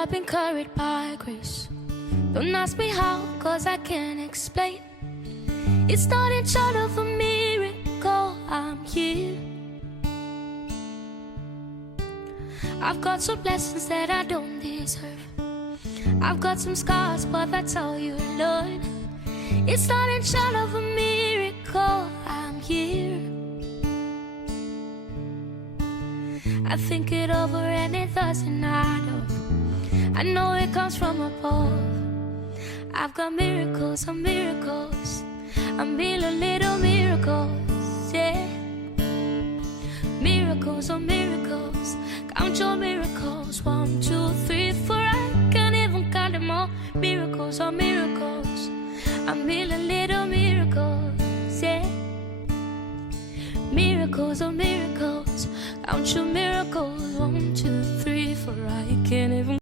I've been carried by grace. Don't ask me how, cause I can't explain. It's not in short of a miracle I'm here. I've got some blessings that I don't deserve. I've got some scars, but that's all you learn. It's not in short of a miracle I'm here. I think it over and it doesn't matter. I know it comes from above. I've got miracles on miracles, a million little miracles, yeah. Miracles on miracles, count your miracles. 1, 2, 3, 4, I can't even count them all. Miracles on miracles, a million little miracles, yeah. Miracles on miracles, count your miracles. 1, 2, 3, 4, I can't even